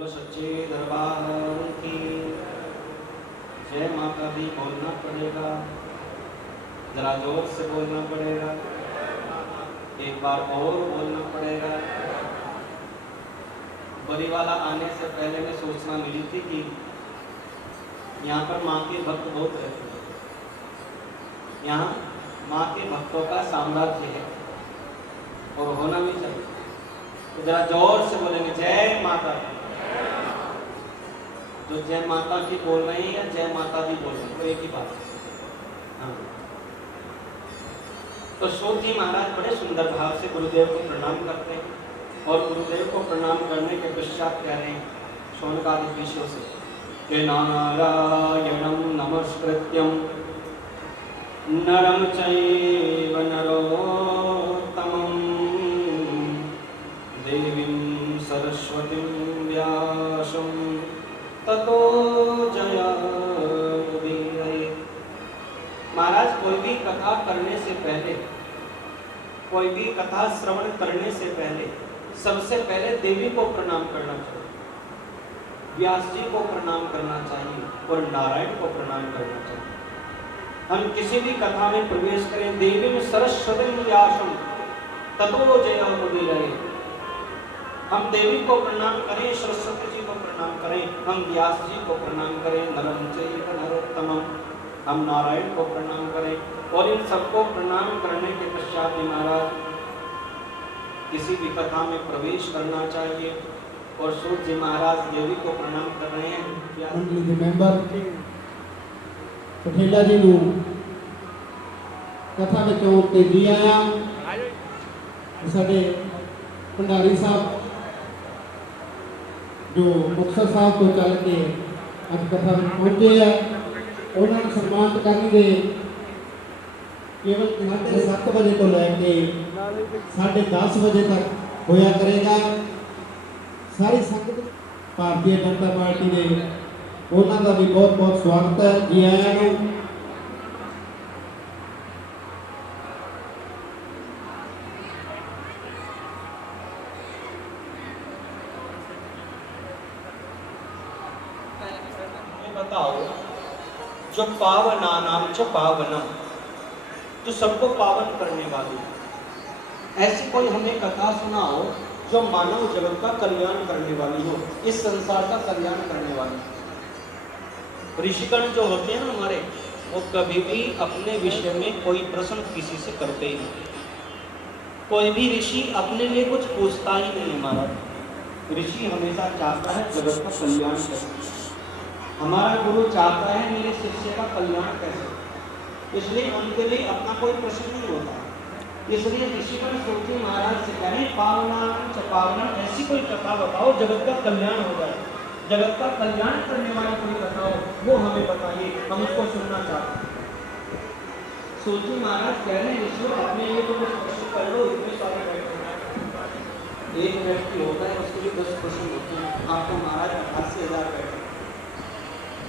बोलो सच्चे दरबार की जय माता दी बोलना पड़ेगा, जरा जोर से बोलना पड़ेगा, एक बार और बोलना पड़ेगा। बरीवाला आने से पहले में सूचना मिली थी कि यहाँ पर माँ के भक्त बहुत रहते हैं, यहाँ माँ के भक्तों का साम्राज्य है और होना भी चाहिए। तो जरा जोर से बोलेंगे जय माता दी। जो जय माता की बोल रहे हैं या जय माता दी बोल रहे हैं, तो एक ही बात है। हाँ। तो सूत जी महाराज बड़े सुंदर भाव से गुरुदेव को प्रणाम करते हैं और गुरुदेव को प्रणाम करने के पश्चात कह रहे हैं शौनकादि ऋषियों से कि नारायणं नमस्कृत्यं नरं चैव नरोत्तमं देवीं सरस्वतीं व्यासं ततो जयमुदीरये। महाराज कोई भी कथा करने से पहले, कोई भी कथा श्रवण करने से पहले सबसे पहले देवी को प्रणाम करना चाहिए, व्यास जी को प्रणाम करना चाहिए और नारायण को प्रणाम करना चाहिए। हम किसी भी कथा में प्रवेश करें, देवी सरस्वती व्यासम ततो जयमुदीरये, हम देवी को प्रणाम करें, सरस्वती जी को प्रणाम करें, हम व्यास जी को प्रणाम करें, नरं चैव नरोत्तमं, हम नारायण को प्रणाम करें। और इन सबको प्रणाम करने के पश्चात महाराज किसी भी कथा में प्रवेश करना चाहिए। और सूत जी महाराज देवी को प्रणाम कर रहे हैं। मंडली के मेंबर पठेला जी ਨੂੰ कथा ਵਿੱਚੋਂ ਤੇਜ਼ੀ ਆਇਆ। ਸਾਡੇ ਭੰਡਾਰੀ ਸਾਹਿਬ जो मुक्तसर साहब तो चल के अब कथा में पहुंचे हैं, उन्होंने सम्मान करके केवल 7:30 बजे तो लैके 10:30 बजे तक होया करेगा। सारी संगत भारतीय जनता पार्टी ने उन्हों का भी बहुत बहुत स्वागत है, जी आया ਨੂੰ। बताओ जो पावनानां च पावनम, जो सबको पावन करने वाली, ऐसी कोई हमें कथा सुनाओ जो मानव जगत का कल्याण करने वाली हो, इस संसार का कल्याण करने वाली। ऋषिगण जो होते हैं ना हमारे, वो कभी भी अपने विषय में कोई प्रश्न किसी से करते ही नहीं। कोई भी ऋषि अपने लिए कुछ पूछता ही नहीं महाराज। ऋषि हमेशा चाहता है जगत का कल्याण कैसे, हमारा गुरु चाहता है मेरे शिष्य का कल्याण कैसे, इसलिए उनके लिए अपना कोई प्रश्न नहीं होता। इसलिए ऋषिगण सूत जी महाराज से कह रहे पावनानां च पावनम, ऐसी कोई कथा बताओ जगत का कल्याण हो जाए, जगत का कल्याण करने वाली कोई कथा हो, वो हमें बताइए, हम उसको सुनना चाहते हैं। सूत जी महाराज कह रहे हैं ऋषियों अपने लिए तो कुछ प्रश्न कर लो, इतने सारे बैठे, एक व्यक्ति होता है उसके लिए 10 प्रश्न होते हैं, आपको महाराज 88,000 बैठे,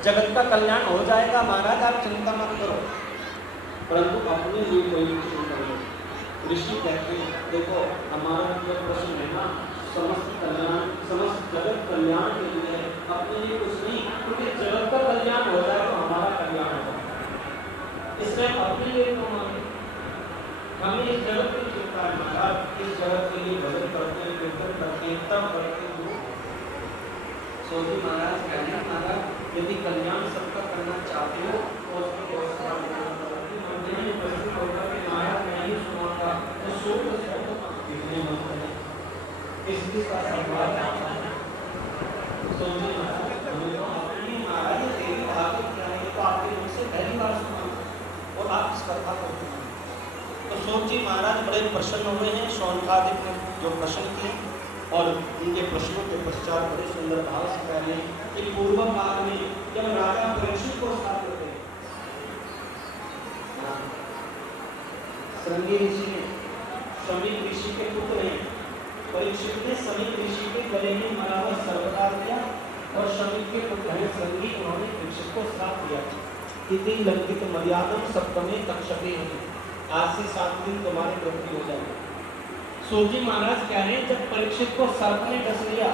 जगत का कल्याण हो जाएगा महाराज, आप चिंता मत करो, परंतु अपने लिए कोई प्रश्न कर लो। ऋषि कहते हैं देखो हमारा जो प्रश्न है ना, समस्त कल्याण, समस्त जगत कल्याण के लिए, अपने लिए कुछ नहीं, क्योंकि जगत का कल्याण हो जाए तो हमारा कल्याण होगा। इसलिए अपने लिए तो हमें इस जगत की चिंता है महाराज, इस जगत के लिए भजन करते हैं, कीर्तन करते हैं, तब करते हैं। सूत जी महाराज कहते हैं महाराज यदि कल्याण सबका करना चाहते हो तो उसकी व्यवस्था महाराज मैं ही सुनाऊंगा, तो सूत कितने मन करें इसकी का संवाद सूत जी महाराज हमें तो अपनी महाराज देवी भागवत क्या है, तो आपके मुझ से पहली बार सुना और आप इस कथा को सुना। तो सूत जी महाराज बड़े प्रसन्न हुए हैं, शौनकादिक ने जो प्रश्न किए और उनके प्रश्नों के पश्चात बड़े सुंदर भाव से कह रहे हैं कि पूर्व काल में जब राजा परीक्षित को साथ होते हैं, श्रृंगी ऋषि ने शमीक ऋषि के पुत्र हैं, परीक्षित ने शमीक ऋषि के गले में मरा हुआ सर्प डाल दिया और शमीक के पुत्र हैं श्रृंगी, उन्होंने परीक्षित को साथ दिया। इति लंकित मर्यादम सप्तमे तक्षके, आज से 7 दिन तुम्हारी मृत्यु हो जाएगी। सूत जी महाराज कह रहे हैं जब परीक्षित को सर्प ने डस लिया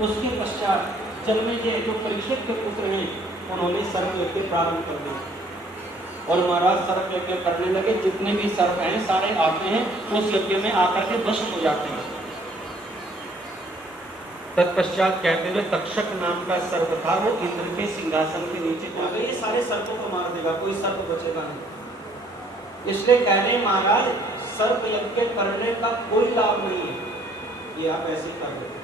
उसके पश्चात जन्मेजय जो परीक्षित के पुत्र हैं उन्होंने सर्प यज्ञ प्रारंभ कर दिया और महाराज सर्प यज्ञ करने लगे। जितने भी सर्प हैं सारे आते हैं उस यज्ञ में आकर के भस्म हो जाते हैं। तत्पश्चात कहते हुए तक्षक नाम का सर्प था, वो इंद्र के सिंहासन के नीचे आ गए। ये सारे सर्पों को मार देगा, कोई सर्प बचेगा नहीं। इसलिए कह रहे महाराज सर्प यज्ञ करने का कोई लाभ नहीं है, ये आप ऐसे ही कर रहे हो,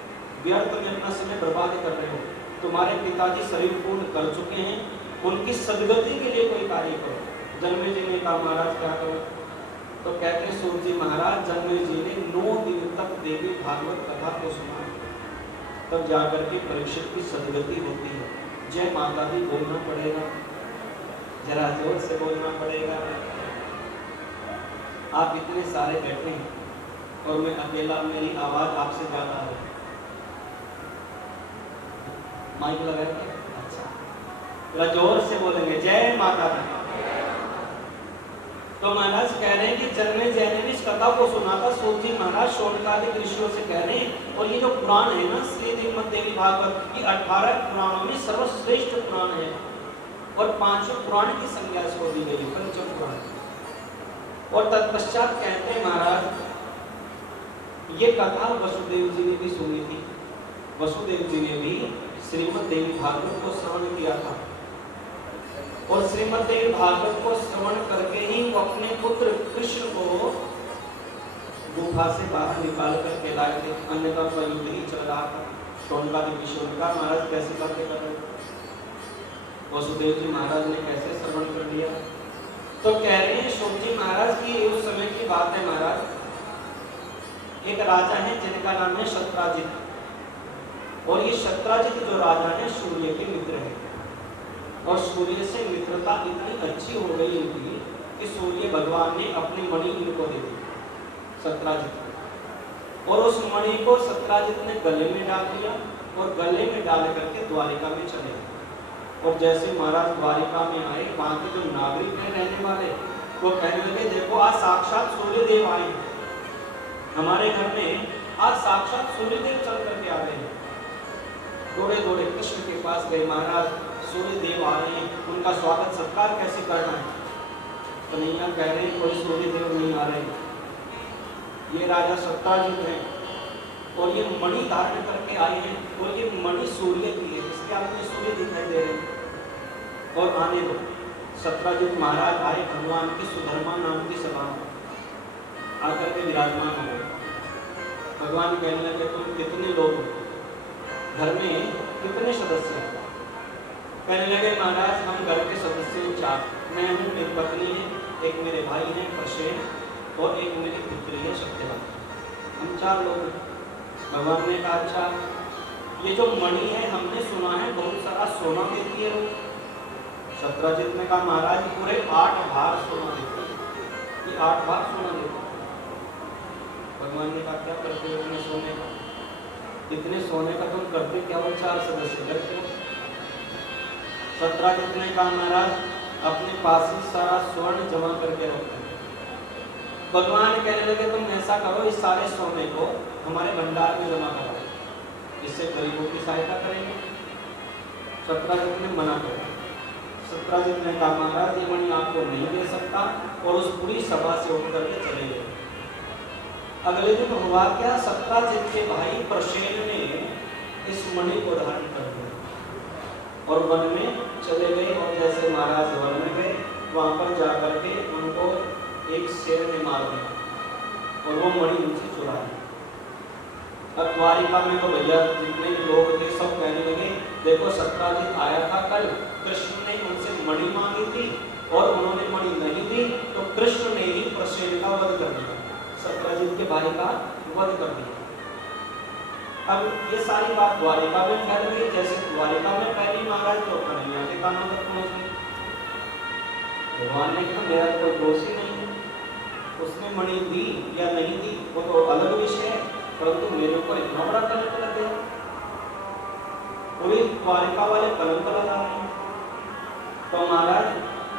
व्यर्थ में अपना समय बर्बाद कर रहे हो। तुम्हारे पिताजी शरीर पूर्ण कर चुके हैं, उनकी सदगति के लिए कोई कार्य करो। जन्मेजय ने कहा महाराज क्या करो? तो कहते हैं सूर्य जी महाराज जन्मेजय ने 9 दिन तक देवी भागवत कथा को सुना, तब जाकर के परीक्षित की सदगति होती है। जय माता दी बोलना पड़ेगा, जरा जोर से बोलना पड़ेगा। आप इतने सारे बैठे हैं और मैं अकेला, मेरी आवाज आपसे ज्यादा है। माइक लगा के अच्छा, जरा जोर से बोलेंगे जय माता दी। तो महाराज कह रहे हैं कि जन्मेजय ने इस कथा को सुना था। सूर्य महाराज शौनकादिक ऋषियों से कह रहे हैं, और ये जो पुराण है ना श्रीदेवी देवी भागवत, ये 18 पुराणों में सर्वश्रेष्ठ पुराण है और 5 पुराण की संज्ञा इसको दी गई, पंचम पुराण। और तत्पश्चात कहते हैं महाराज ये कथा वसुदेव जी ने भी सुनी थी। वसुदेव जी ने भी श्रीमद् देवी भागवत को श्रवण किया था और श्रीमद् देवी भागवत को श्रवण करके ही वो अपने पुत्र कृष्ण को गुफा से बाहर निकाल करके लाए थे, अन्यथा तो युद्ध ही चल रहा था। शौनकादिक ऋषियों ने कहा महाराज कैसे करके कर रहे? वसुदेव जी महाराज ने कैसे श्रवण कर लिया? तो कह रहे हैं शुभ जी महाराज की उस समय की बात है महाराज, एक राजा है जिनका नाम है शत्राजित, और ये शत्राजित जो राजा है सूर्य के मित्र है और सूर्य से मित्रता इतनी अच्छी हो गई इनकी कि सूर्य भगवान ने अपनी मणि इनको दे दी शत्राजित, और उस मणि को शत्राजित ने गले में डाल दिया और गले में डाल करके द्वारिका में चले गए। और जैसे महाराज द्वारिका में आए, वहां के जो नागरिक हैं रहने वाले, वो कहने लगे देखो आज साक्षात सूर्य देव आए हैं हमारे घर में, आज साक्षात सूर्य देव चल करके आ रहे हैं। दौड़े दौड़े कृष्ण के पास गए, महाराज सूर्य देव आ रहे हैं, उनका स्वागत सत्कार कैसे करना है? कन्हैया कह रहे हैं कोई सूर्य देव नहीं आ रहे, ये राजा शत्राजित हैं और ये मणि धारण करके आए हैं और ये मणि सूर्य की है, इसके हाथ में सूर्य दिखाई दे रहे हैं। और आने दो। शत्राजित महाराज आए भगवान की सुधर्मा नाम की सभा में आकर के विराजमान हो गए। भगवान कहने लगे तुम कितने लोग हो, घर में कितने सदस्य हैं? कहने लगे महाराज हम घर के सदस्य 4, मैं हूँ, मेरी पत्नी है, एक मेरे भाई हैं प्रसेन और एक मेरी पुत्री है सत्यवती, हम 4 लोग हैं। भगवान ने कहा अच्छा ये जो मणि है हमने सुना है बहुत सारा सोना देती है। शत्राजित ने कहा महाराज पूरे 8 भार सोना देती है, ये 8 भार सोना देती है। भगवान ने कहा क्या करते हो इतने सोने का? इतने सोने का तुम करते क्या हो? 4 सदस्य करते हो। शत्राजित ने कहा महाराज अपने पास ही सारा स्वर्ण जमा करके रखते हैं। भगवान कहने लगे तुम ऐसा करो इस सारे सोने को हमारे भंडार में जमा करो, इससे गरीबों की सहायता करेंगे। शत्राजित ने मना कर दिया। शत्राजित ने कहा महाराज ये मणि आपको नहीं दे सकता, और उस पूरी सभा से उठ करके चले गए। अगले दिन हुआ क्या, शत्राजित के भाई प्रसेन ने इस मणि को धारण कर दिया और वन में चले गए। और जैसे महाराज वन में गए वहां पर जाकर के उनको एक शेर ने मार दिया और वो मणि उनसे चुरा ली। अब द्वारिका में तो भैया जितने भी लोग थे सब कहने लगे देखो शत्राजित आया था कल, कृष्ण ने उनसे मणि मांगी थी और उन्होंने मणि नहीं दी, तो कृष्ण ने ही प्रसेन का वध कर दिया, शत्राजित के भाई का वध कर दिया। अब ये सारी बात द्वारिका में फैल गई। जैसे द्वारिका में पहली महाराज तो कन्हैया के कानों तक पहुंच गई। भगवान ने कहा मेरा कोई दोष ही नहीं है, उसने मणि दी या नहीं दी वो तो अलग विषय है, परंतु मेरे ऊपर इतना बड़ा कलंक लग गया। पूरी द्वारिका वाले कलंक लगा रहे हैं। तो महाराज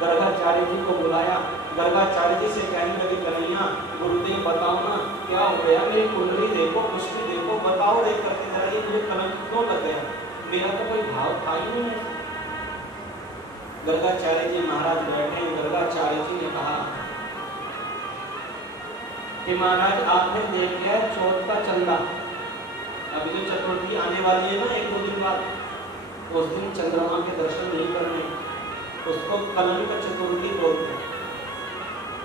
गर्गाचार्य जी को बुलाया। गर्गाचार्य जी से कहने लगे कन्हैया गुरुदेव बताओ ना क्या हो गया, मेरी कुंडली देखो, पुष्टि देखो, बताओ देख करके जरा जी मुझे कलंक क्यों लग गया, मेरा तो कोई भाव था ही नहीं। गर्गाचार्य जी महाराज बैठे, गर्गाचार्य जी ने कहा कि महाराज आपने देख लिया चौथ का चंदा, अभी जो चतुर्थी आने वाली है ना 1-2 दिन बाद, उस दिन चंद्रमा के दर्शन नहीं करने, उसको कलंक चतुर्थी बोलते हैं।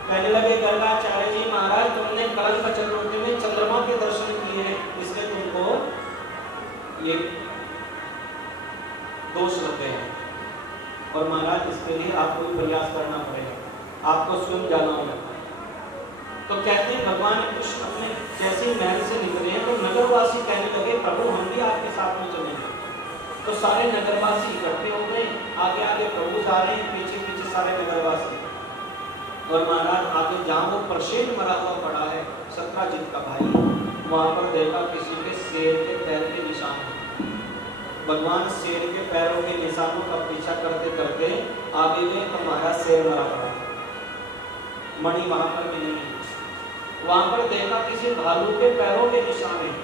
कहने लगे गर्गाचार्य जी महाराज तुमने कलंक चतुर्थी में चंद्रमा के दर्शन किए हैं, इसलिए तुमको ये दोष लग गए हैं, और महाराज इसके लिए आपको भी प्रयास करना पड़ेगा, आपको स्वयं जाना होगा। तो कहते हैं भगवान कृष्ण अपने जैसे महल से निकले हैं तो नगरवासी कहने लगे प्रभु हम भी आपके साथ में चलेंगे। तो सारे नगरवासी इकट्ठे हो गए, आगे आगे प्रभु जा रहे हैं, पीछे पीछे सारे नगरवासी। और महाराज आगे जहाँ वो प्रसेन मरा हुआ पड़ा है सत्राजित का भाई, वहां पर देखा किसी के शेर के पैर के निशान। भगवान शेर के पैरों के निशानों का पीछा करते करते आगे गए तो महाराज शेर मरा पड़ा, मणि वहां पर भी नहीं। वहां पर देखा किसी भालू के पैरों के निशान हैं,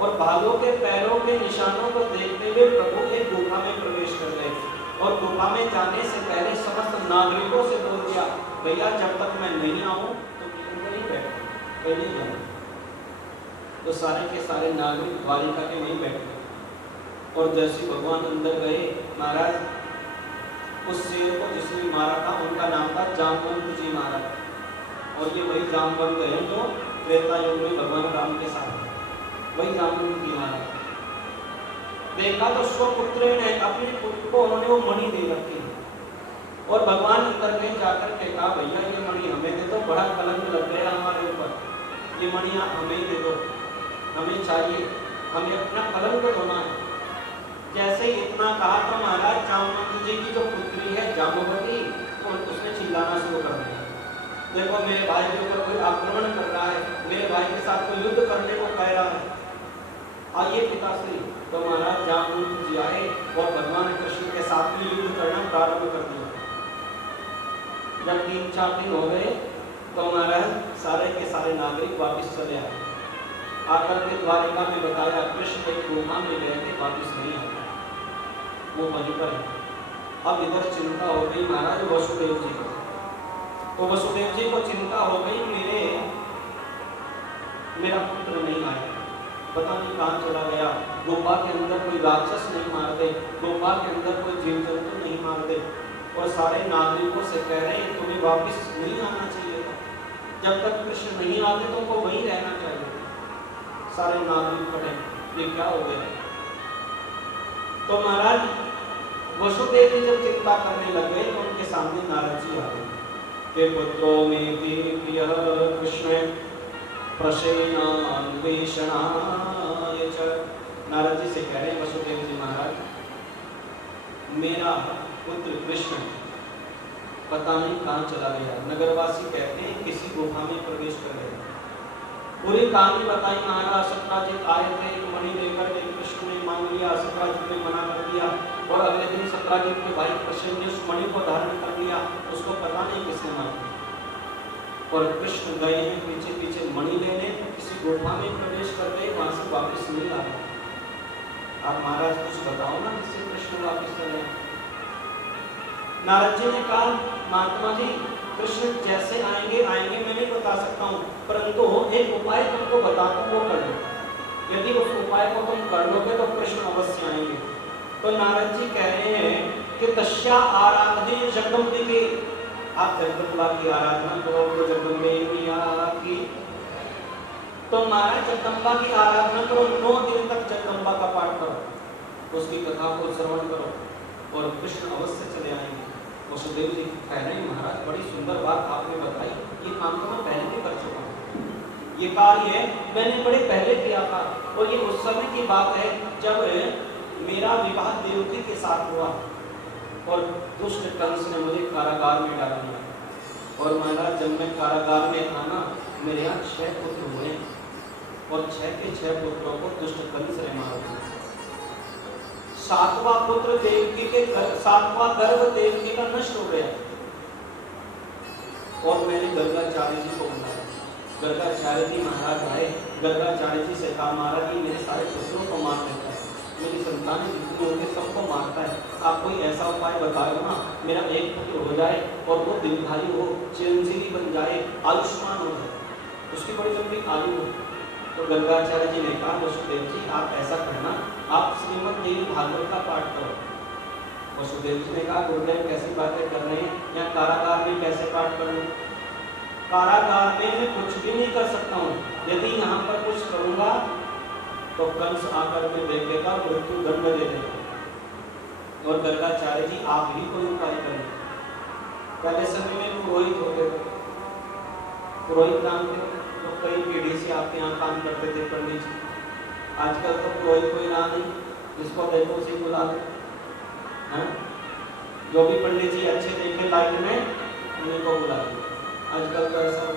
और भालू के पैरों के निशानों को देखते हुए प्रभु एक गुफा में प्रवेश कर गए, और गुफा में जाने से पहले समस्त नागरिकों से बोल दिया भैया जब तक मैं नहीं आऊं तो नहीं बैठो, कहीं नहीं जाऊं। तो सारे के सारे नागरिक द्वारिका के नहीं बैठे, और जैसे भगवान अंदर गए महाराज उस शेर को जिसने मारा था उनका नाम था जामवंत जी महाराज, और ये वही जामवंत है जो त्रेता युग में भगवान राम के साथ है, वही जामवंत जी महाराज। देखा तो स्वपुत्र ने अपने पुत्र को उन्होंने वो मणि दे रखी, और भगवान अंदर गए जाकर के कहा भैया ये मणि हमें दे दो, बड़ा कलंक लग गया हमारे ऊपर, ये मणि आप हमें ही दे दो, हमें चाहिए, हमें अपना कलंक धोना है। जैसे इतना कहा तो महाराज जामवंत जी की जो पुत्री है जाम्बवती, उसने चिल्लाना शुरू कर दिया, देखो मेरे भाई के ऊपर कोई आक्रमण कर रहा है, मेरे भाई के साथ कोई युद्ध करने को कह रहा है, आइए पिताश्री। तो महाराज जामवंत जी आए और भगवान कृष्ण के साथ में युद्ध करना प्रारंभ कर दिया। जब 3-4 दिन हो गए तो महाराज सारे के सारे नागरिक वापस चले आए, आकर के द्वारिका में बताया कृष्ण एक गुफा में गए थे, वापस नहीं आए, वो वहीं पर है। अब इधर चिंता हो गई महाराज वसुदेव जी को, तो वसुदेव जी को चिंता हो गई मेरा पुत्र नहीं आया, पता नहीं कहाँ चला गया, गुफा के अंदर कोई राक्षस नहीं मार दे, गुफा के अंदर कोई जीव जंतु नहीं मार दे, और सारे नागरिकों से कह रहे हैं तुम्हें वापस नहीं आना चाहिए था, जब तक कृष्ण नहीं आते तुमको वहीं रहना चाहिए। सारे नागरिक पढ़े ये क्या हो गया। तो महाराज वसुदेव जी जब चिंता करने लग गए तो उनके सामने नारद जी आ गए के पुत्रो में प्रिय कृष्ण प्रसेनान्वेषणाय च। नारद जी से कह रहे हैं वसुदेव जी महाराज मेरा पुत्र कृष्ण पता नहीं कहाँ चला गया, नगरवासी कहते हैं किसी गुफा में प्रवेश कर गया। पूरी कहानी बताई महाराज, सत्राजित आए थे, एक मणि लेकर के कृष्ण ने मांग लिया, सत्राजित ने मना कर दिया, और अगले दिन सत्राजित के भाई कृष्ण ने उस मणि को धारण कर लिया, उसको पता नहीं किसने मारा। और कृष्ण गए हैं पीछे पीछे मणि लेने, किसी गुफा में प्रवेश कर गए, वहां से वापस नहीं आ गए। आप महाराज कुछ बताओ ना जिससे कृष्ण वापस चले। नारद जी ने कहा महात्मा जी कृष्ण जैसे आएंगे मैं नहीं बता सकता हूँ, परंतु एक उपाय तुमको बताता हूँ, वो कर लो, यदि उस उपाय को तुम कर लोगे तो कृष्ण अवश्य आएंगे। तो नारद जी कह रहे हैं कि तस्या आराधने जगदम्बिके, आप जगदम्बा की आराधना करो तो जगदम्बे की, तो महाराज जगदम्बा की आराधना करो, 9 दिन तक जगदम्बा का पाठ करो, उसकी कथा को श्रवण करो और कृष्ण अवश्य चले आएंगे। वसुदेव जी कह रहे हैं महाराज बड़ी सुंदर बात आपने बताई, ये काम तो मैं पहले भी कर चुका हूँ, ये कार्य मैंने बड़े पहले किया था, और ये उस समय की बात है जब मेरा विवाह देवकी के साथ हुआ और दुष्ट कंस ने मुझे कारागार में डाल दिया। और महाराज जब मैं कारागार में था ना, मेरे यहाँ 6 पुत्र हुए और 6 के 6 पुत्रों को दुष्ट कंस ने मार दिया। 7वां पुत्र देवकी के 7वां गर्भ देवकी का नष्ट हो गया, और मैंने गर्गाचार्य जी को बुलाया। गर्गाचार्य जी महाराज आए गर्गाचार्य जी से कहा, महाराज ये मेरे सारे पुत्रों को मार देता है, मेरी संतानें जितनी होंगे सबको मारता है, आप कोई ऐसा उपाय बताओ ना, मेरा एक पुत्र हो जाए और वो दीर्घायु हो, चिरंजीवी बन जाए, आयुष्मान हो जाए, उसकी बड़ी लंबी आयु हो। तो गर्गाचार्य जी ने कहा, वसुदेव जी आप ऐसा करना, आप श्रीमद् देवी भागवत का पाठ करो। वसुदेव जी ने कहा, गुरुदेव कैसी बातें कर रहे हैं, या कारागार में कैसे पाठ करूं? कारागार में मैं कुछ भी नहीं कर सकता हूँ, यदि यहाँ पर कुछ करूंगा तो कंस आकर के देखेगा, मृत्यु दंड दे देगा। और गर्गाचार्य जी आप ही कोई उपाय करें। पहले समय में पुरोहित होते थे, पुरोहित नाम थे, तो कई पीढ़ी से आपके यहाँ काम करते थे पंडित जी। आजकल तो पुरोहित कोई रहा नहीं, जिसको देखो उसे बुला दो, जो भी पंडित जी अच्छे देखे लाइन में उन्हीं को बुला दो। आजकल तो ऐसा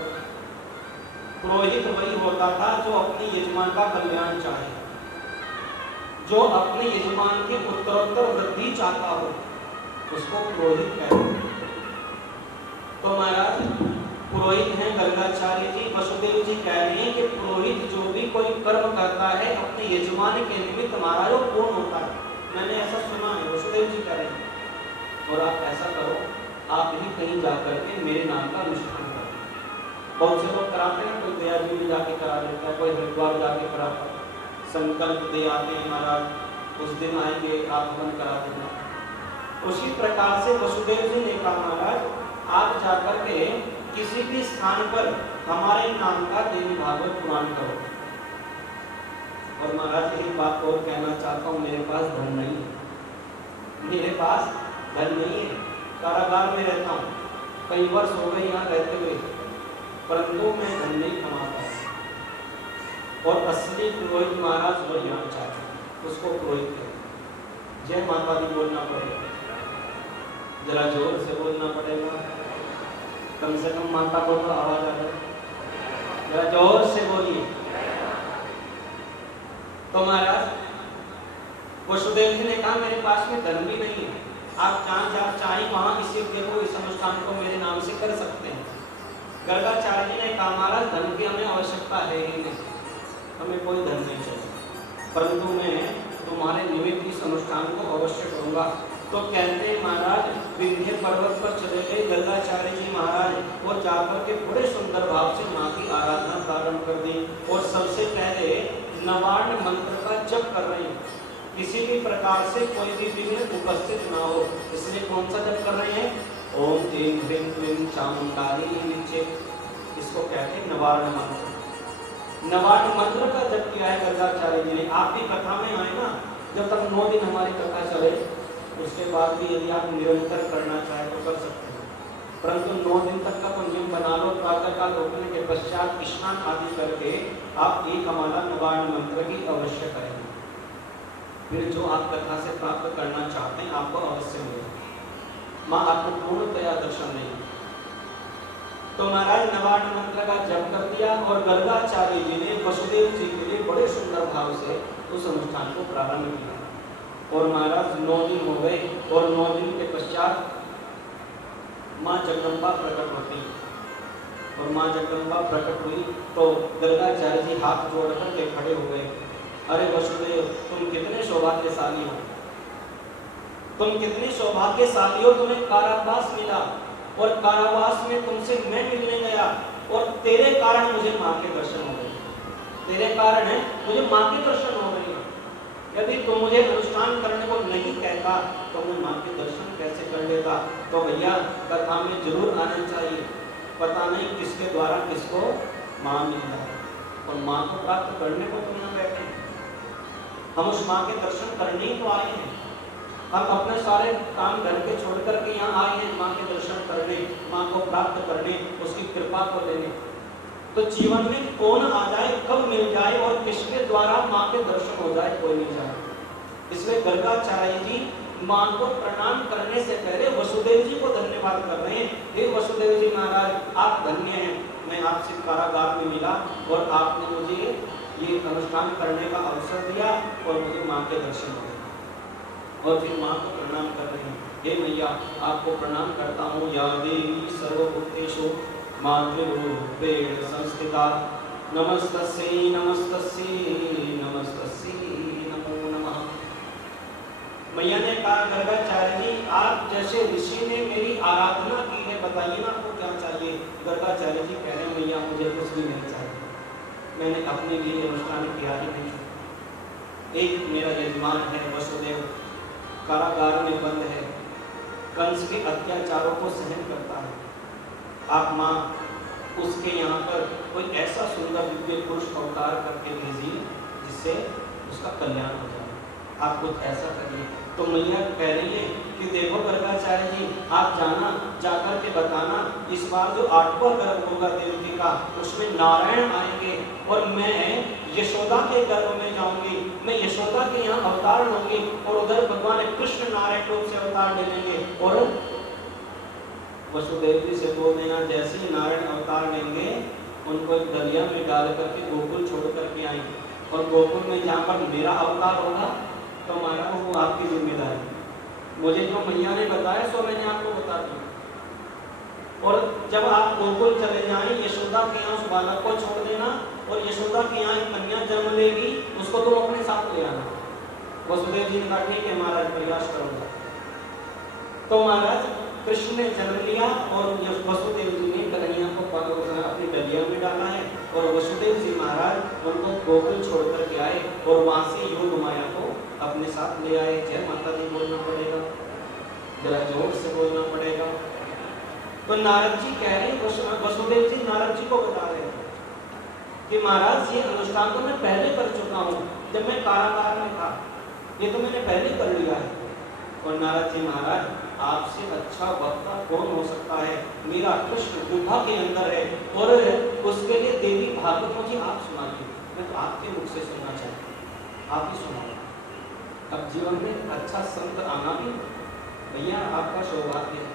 पुरोहित वही होता था जो अपने यजमान का कल्याण चाहे, जो अपने यजमान की उत्तरोत्तर वृद्धि चाहता हो, उसको पुरोहित कहते हैं। तो महाराज पुरोहित हैं गर्गाचार्य जी। वसुदेव जी कह रहे हैं कि पुरोहित जो भी कोई कर्म करता है अपने यजमान के निमित्त महाराज वो पूर्ण होता है। मैंने ऐसा सुना है, वसुदेव जी कह रहे हैं। और आप ऐसा करो, आप ही कहीं जाकर के मेरे नाम का अनुष्ठान करो। बहुत से लोग कराते हैं, कोई दया जी में जाके करा देता है, कोई हरिद्वार जाके कराता है, संकल्प दे आते हैं महाराज उस दिन आएंगे आगमन करा देना। उसी प्रकार से वसुदेव जी ने कहा, महाराज आप जाकर के किसी भी स्थान पर हमारे नाम का देवी भागवत पुराण करो। और महाराज एक बात और कहना चाहता हूँ, मेरे पास धन नहीं है, मेरे पास धन नहीं है, कारागार में रहता हूँ, कई वर्ष हो गए यहाँ रहते हुए, परंतु मैं धन नहीं कमाता। और असली पुरोहित महाराज वो यहाँ चाहते हैं, उसको पुरोहित करें। जय माता दी बोलना पड़ेगा, जरा जोर से बोलना पड़ेगा, कम से कम माता को तो आवाज आ जाए, जरा जोर से बोलिए। तो महाराज वसुदेव जी ने कहा, मेरे पास में धन भी नहीं है, आप जहाँ चाहे वहाँ इस यज्ञ को, इस अनुष्ठान को मेरे नाम से कर सकते हैं। गर्गाचार्य जी ने कहा, महाराज धन की हमें आवश्यकता है ही नहीं, हमें कोई धन नहीं चाहिए, परंतु मैं तुम्हारे निमित्त इस अनुष्ठान को अवश्य करूंगा। तो कहते हैं महाराज विंध्य पर्वत पर चले गए गर्गाचार्य जी महाराज और जाकर के बड़े सुंदर भाव से माँ की आराधना प्रारंभ कर दी। और सबसे पहले नवार्ण मंत्र का जप कर रहे हैं, किसी भी प्रकार से कोई भी विघ्न उपस्थित ना हो, इसलिए कौन सा जप कर रहे हैं? ओम ऐं ह्रीं क्लीं चामुंडायै नीचे, इसको कहते हैं नवार्ण मंत्र। नवार्ण मंत्र का जप किया है गर्गाचार्य जी ने। आप भी कथा में आए ना, जब तक 9 दिन हमारी कथा चले, उसके बाद भी यदि आप निरंतर करना चाहे तो कर सकते हैं, परंतु 9 दिन तक का नियम बना लो। प्रातःकाल उठने के पश्चात स्नान आदि करके आप एक हमारा नवार्ण मंत्र की अवश्य करेंगे, फिर जो आप कथा से प्राप्त करना चाहते हैं आपको अवश्य मिलेगा। माँ आपको पूर्णतया दर्शन देगी। तो महाराज नवार्ण मंत्र का जप कर दिया और गर्गाचार्य जी ने वसुदेव जी के लिए बड़े सुंदर भाव से उस अनुष्ठान को प्रारंभ किया। और महाराज 9 दिन हो गए और 9 दिन के पश्चात माँ जगदम्बा प्रकट होती। और माँ जगदम्बा प्रकट हुई तो गर्गाचार्य जी हाथ जोड़ करके खड़े हो गए। अरे वसुदेव, तुम कितने सौभाग्यशाली हो, तुम कितने सौभाग्यशाली हो, तुम्हें कारावास मिला और कारावास में तुमसे मैं मिलने गया और तेरे कारण मुझे माँ के दर्शन हो गए। तेरे कारण है मुझे माँ के दर्शन हो गए। यदि तुम मुझे अनुष्ठान करने को नहीं कहता तो मैं माँ के दर्शन कैसे कर लेता। तो भैया कथा में जरूर आना चाहिए, पता नहीं किसके द्वारा किसको माँ मिल जाए और माँ को प्राप्त करने को तुम न बैठे। हम उस माँ के दर्शन करने ही तो आए हैं। हम अपने सारे काम घर के छोड़ करके यहाँ आए हैं माँ के दर्शन करने, माँ को प्राप्त करने, उसकी कृपा को लेने। तो जीवन में कौन आ जाए, कब मिल जाए और किसके द्वारा माँ के दर्शन हो जाए, कोई नहीं जाए। इसलिए गर्गाचार्य जी माँ को प्रणाम करने से पहले वसुदेव जी को धन्यवाद कर रहे हैं। हे वसुदेव जी महाराज, आप धन्य हैं, मैं आपसे कारागार में मिला और आपने मुझे ये अनुष्ठान करने का अवसर दिया और मुझे माँ के दर्शन हो गए। और फिर माँ को प्रणाम कर रहे हैं। हे मैया, आपको प्रणाम करता हूँ। या देवी सर्वभूतेषु मातृरूपेण संस्थिता नमस्तस्यै नमस्तस्यै नमस्तस्यै नमो नमः। मैया ने कहा गर्गाचार्य जी आप जैसे ऋषि ने मेरी आराधना की है, बताइए ना आपको क्या चाहिए। गर्गाचार्य जी कह रहे हैं मैया मुझे कुछ भी नहीं चाहिए, मैंने अपने लिए अनुष्ठान किया ही नहीं। एक मेरा यजमान है वसुदेव, कारागार में बंद है, कंस के अत्याचारों को सहन करता है। आप माँ उसके यहाँ पर कोई ऐसा सुंदर दिव्य पुरुष अवतार करके भेजिए जिससे उसका कल्याण हो जाए, आप कुछ ऐसा करिए। तो मैया कह रही है कि देखो गर्गाचार्य जी आप जाना, जाकर के बताना इस बार जो 8वां गर्भ होगा देवकी का उसमें नारायण आएंगे और मैं यशोदा के गर्भ में जाऊंगी, मैं यशोदा के यहाँ अवतार होंगी और उधर भगवान कृष्ण नारायण रूप से अवतार ले लेंगे। और वसुदेव जी से बोल देना जैसे ही नारायण अवतार लेंगे उनको एक दलिया में डाल करके गोकुल छोड़ करके आएंगे, और गोकुल में जहाँ पर मेरा अवतार होगा तो हमारा वो आपकी जिम्मेदारी। मुझे जो मैया ने बताया सो मैंने आपको बता दिया। और जब आप गोकुल चले जाएं यशोदा के यहाँ उस बालक को छोड़ देना, और यशोदा के यहाँ एक कन्या जन्म लेगी उसको तुम अपने साथ ले आना। वसुदेव जी ने कहा ठीक है महाराज प्रयास करूंगा। तो महाराज कृष्ण ने जन्म लिया और वसुदेव जी ने कन्हैया को अपनी डलिया में डाला है, और वसुदेव जी महाराज उनको गोकुल छोड़ करके आए और वहां से योग माया को अपने साथ ले आए। जय माता दी बोलना पड़ेगा, जरा जोर से बोलना पड़ेगा। तो नारद जी कह रहे हैं, वसुदेव जी नारद जी को बता रहे हैं कि महाराज ये अनुष्ठान तो मैं पहले कर चुका हूँ, जब मैं कारागार में था, ये तो मैंने पहले कर लिया है। और नारद जी महाराज आपसे अच्छा वक्ता कौन हो सकता है, मेरा कृष्ण गुफा के अंदर है और उसके लिए देवी भागवत मुझे आप सुनाइए, मैं तो आपके मुख से सुनना चाहता हूँ, आप ही सुनाओ। अब जीवन में अच्छा संत आना भी भैया आपका सौभाग्य है।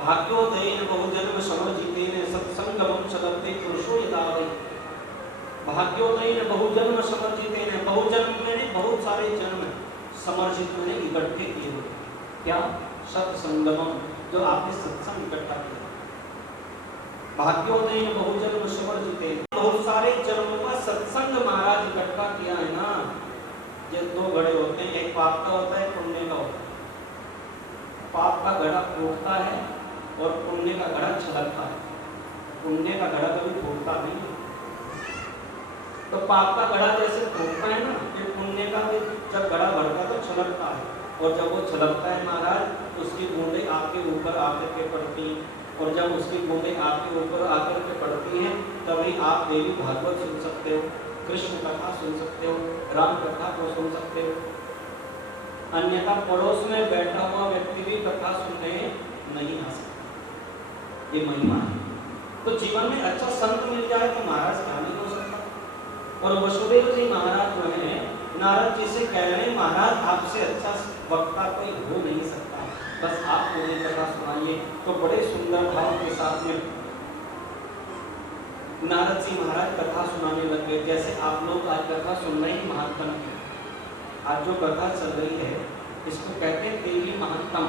भाग्योदयेन बहुजन्म समर्जितेन सत्संगमं चलते पुरुषो यदा वै। भाग्योदयेन बहुजन्म समर्जितेन, बहुजन्म में बहुत सारे जन्म समर्जित ने इकट्ठे किए हुए, क्या सत्संगमम, जो आपने सत्संग इकट्ठा किया। भाग्योदयेन बहुजन्म समर्जितेन, बहुत सारे जन्मों का सत्संग महाराज इकट्ठा किया है ना। ये दो घड़े होते हैं, एक पाप का होता है, पुण्य का होता है। पाप का घड़ा फूटता है और पुण्य का घड़ा छलकता है। पुण्य का घड़ा कभी फूटता नहीं है। तो पाप का घड़ा जैसे फूटता है ना, फिर पुण्य का भी जब घड़ा भरता तो छलकता है, और जब वो छलकता है महाराज तो उसकी बूंदें आपके ऊपर आकर के पड़ती हैं, और जब उसकी बूंदें आपके ऊपर आकर के पड़ती हैं तभी आप देवी भागवत सुन सकते हो, कृष्ण कथा सुन सकते हो, राम कथा को सुन सकते हो। अन्यथा पड़ोस में बैठा हुआ व्यक्ति भी कथा सुनने नहीं आ सकता। ये महिमा है। तो जीवन में अच्छा संत मिल जाए तो महाराज क्या नहीं हो सकता। और वसुदेव जी महाराज जो है नारद जी से कह रहे हैं महाराज आपसे अच्छा वक्ता कोई हो नहीं सकता, बस आप मुझे कथा सुनाइए। तो बड़े सुंदर भाव के साथ में नारद जी महाराज कथा सुनाने लग गए। जैसे आप लोग आज कथा सुन रहे हैं महात्म की, आज जो कथा चल रही है इसको कहते हैं देवी महात्म।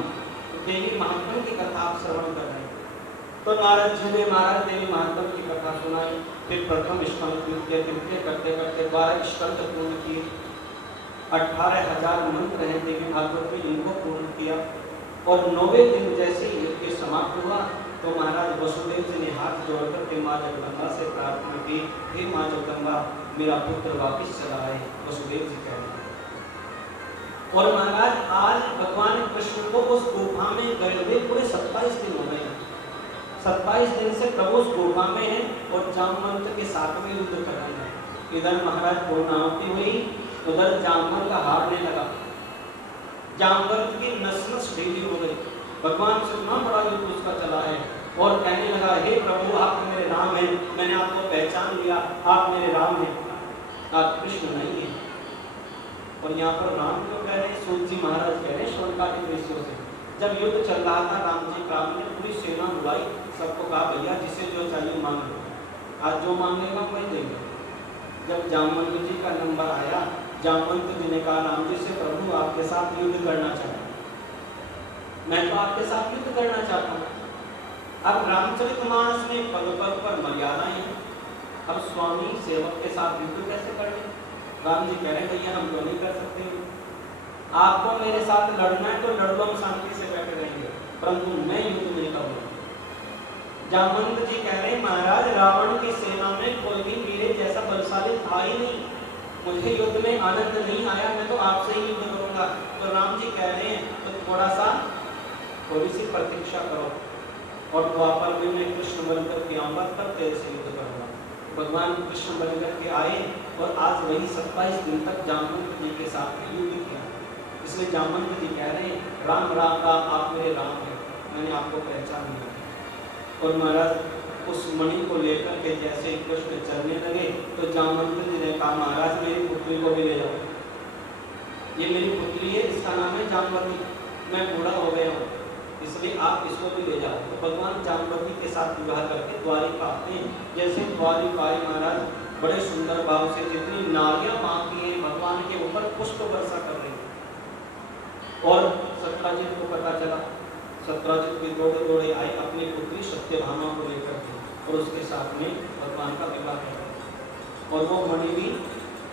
तो देवी महात्म की कथा आप श्रवण कर रहे हैं। तो नारद जी ने महाराज देवी महात्म की कथा सुनाई। फिर प्रथम स्कंद द्वितीय तृतीय करते करते 12 स्कंद पूर्ण किए। 18,000 मंत्र हैं देवी भागवत में, इनको पूर्ण किया। और 9वें दिन जैसे ही यज्ञ समाप्त हुआ तो महाराज वसुदेव जी ने हाथ जोड़कर के माँ जगदम्बा से प्रार्थना की, हे माँ जगदम्बा मेरा पुत्र वापिस चला है। वसुदेव जी कह रहे हैं। और महाराज आज भगवान कृष्ण को उस गुफा में गए हुए पूरे 27 दिन हो गए। 27 दिन से प्रभु उस गुफा में है और जामवंत के साथ में युद्ध कर रहे हैं। इधर महाराज पूर्णाहुति हुई, उधर जामवंत का हारने लगा। जामवंत की नस नस ढीली हो गई। भगवान से इतना बड़ा युद्ध उसका चला है और कहने लगा, हे प्रभु आप मेरे राम हैं, मैंने आपको पहचान लिया, आप मेरे राम हैं, आप कृष्ण नहीं हैं। और यहाँ पर राम क्यों कह रहे हैं? सूत जी महाराज कह रहे हैं शौनकादि ऋषियों से। जब युद्ध चल रहा था राम जी राम ने पूरी सेना बुलाई, सबको कहा भैया जिसे जो चाहिए मांग लो, आज जो मांगेगा वही देंगे। जब जामवंत जी का नंबर आया, जामवंत जी ने कहा राम जी से, प्रभु आपके साथ युद्ध करना चाहता हूं, मैं तो आपके साथ युद्ध करना चाहता हूँ। अब रामचरितमानस में पद पद पर मर्यादाएं हैं। अब स्वामी सेवक के साथ युद्ध कैसे करें? राम जी कह रहे हैं भैया हम तो नहीं कर सकते, आपको मेरे साथ लड़ना है तो लड़ लो, हम शांति से बैठे रहेंगे, परंतु मैं युद्ध नहीं करूंगा। जामवंत जी कह रहे हैं महाराज रावण की सेना में कोई भी मेरे जैसा बलशाली था ही नहीं, मुझे युद्ध में आनंद नहीं आया, मैं तो आपसे ही युद्ध करूंगा। तो राम जी कह रहे हैं तो थोड़ी सी प्रतीक्षा करो और द्वापर में मैं कृष्ण बनकर के आऊंगा, तब तेरे से युद्ध करूंगा। भगवान कृष्ण बनकर के आए और आज वही 27 दिन तक जामवंत जी के साथ युद्ध किया। इसलिए जामवंत जी कह रहे हैं राम राम राम, आप मेरे राम हैं, मैंने आपको पहचान लिया। और महाराज उस मणि को लेकर के जैसे कृष्ण चलने लगे तो जामवंत जी ने कहा महाराज मेरी पुत्री को भी ले जाओ, ये मेरी पुत्री है, इसका नाम है जामवती, मैं बूढ़ा हो गया हूँ, इसलिए आप इसको भी ले जाओ। तो भगवान जामवती के साथ विवाह करके द्वारिका आते हैं। जैसे द्वारिकाएं महाराज बड़े सुंदर भाव से जितनी नारियां मांगती हैं भगवान के ऊपर पुष्प वर्षा कर रही हैं। और सत्यजीत को पता चला, सत्यजीत भी दौड़े दौड़े आए अपनी पुत्री सत्यभामा को लेकर के और उसके साथ में भगवान का विवाह किया। और वो मणि भी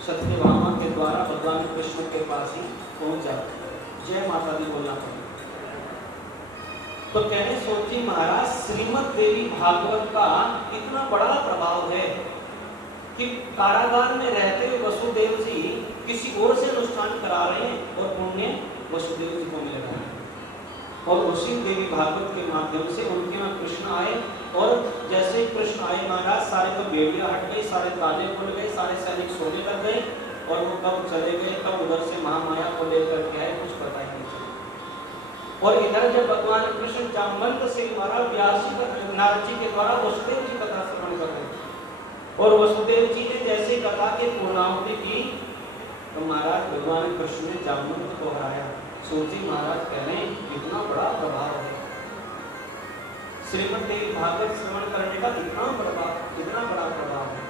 सत्यभामा के द्वारा भगवान कृष्ण के पास ही पहुंच जाता है। जय माता दी बोलना पड़ेगा। तो कहने सोची महाराज श्रीमद् देवी भागवत का इतना बड़ा प्रभाव है कि कारागार में रहते हुए वसुदेव जी किसी और से अनुष्ठान करा रहे हैं और पुण्य वसुदेव जी को मिल रहा है। और उसी देवी भागवत के माध्यम से उनके यहाँ कृष्ण आए और जैसे कृष्ण आए महाराज सारे तो बेड़ियां हट गई, सारे ताले खुल गए, सारे सैनिक सोने लग गए और वो कब चले गए कब उधर से महामाया को लेकर के आए कुछ पता ही नहीं चला। और इधर जब भगवान कृष्ण जामवंत से महाराज व्यास जी नारद जी के द्वारा वसुदेव जी कथा श्रवण कर रहे और वसुदेव जी ने जैसे कथा की पूर्णाहुति की तो महाराज भगवान कृष्ण ने जामवंत को हराया। सोची महाराज कह रहे हैं इतना बड़ा प्रभाव है श्रीमद् देवी भागवत श्रवण करने का, इतना बड़ा प्रभाव है।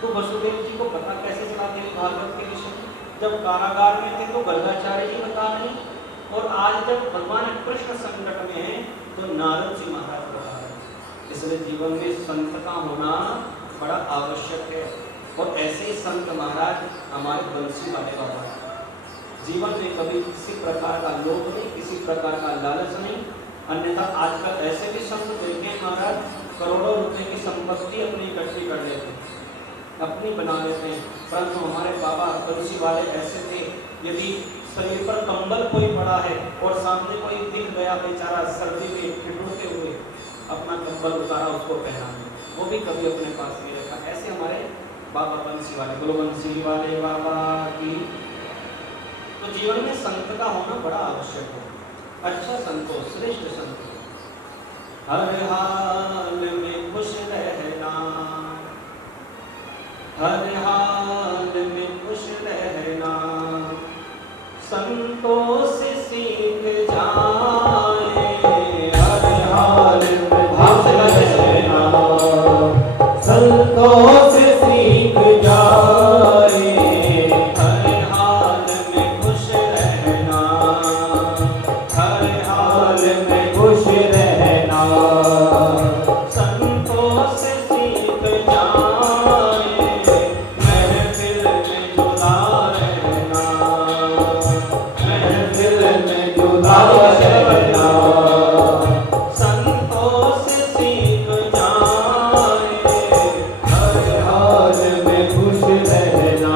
तो वसुदेव जी को पता कैसे चला देवी भागवत के विषय में? जब कारागार में थे तो गर्गाचार्य जी बता रहे और आज जब भगवान कृष्ण संकट में है तो नारद जी महाराज बता रहे। इसलिए जीवन में संत का होना बड़ा आवश्यक है। और ऐसे ही संत महाराज हमारे बंसी वाले बाबा, जीवन में कभी किसी प्रकार का लोभ नहीं, किसी प्रकार का लालच नहीं। अन्यथा आजकल ऐसे भी संत देखे महाराज करोड़ों रुपए की संपत्ति अपनी इकट्ठी कर लेते हैं, अपनी बना लेते हैं, परंतु हमारे बाबा बंसी वाले ऐसे थे यदि शरीर पर कंबल कोई पड़ा है और सामने कोई दिख गया बेचारा सर्दी में ठिठुरते हुए, अपना कंबल उतारा उसको पहना, वो भी कभी अपने पास नहीं रखा। ऐसे हमारे बाबा बंसी वाले, बोलो बंसी वाले बाबा की। तो जीवन में संत का होना बड़ा आवश्यक है। अच्छा संत हो, श्रेष्ठ संत हो, हर हाल में खुश रहना, हर हाल में खुश रहना, संतों से सीख जाए, हर हाल में भाव से रहना, संतों से सीख जाए, हर हाल में खुश रहना, हर हाल में खुश रहना, संतों से सीख जाए, महफिल में जुदा रहना, महफिल में जुदा रहना, संतों से सीख जाए, हर हाल में खुश रहना।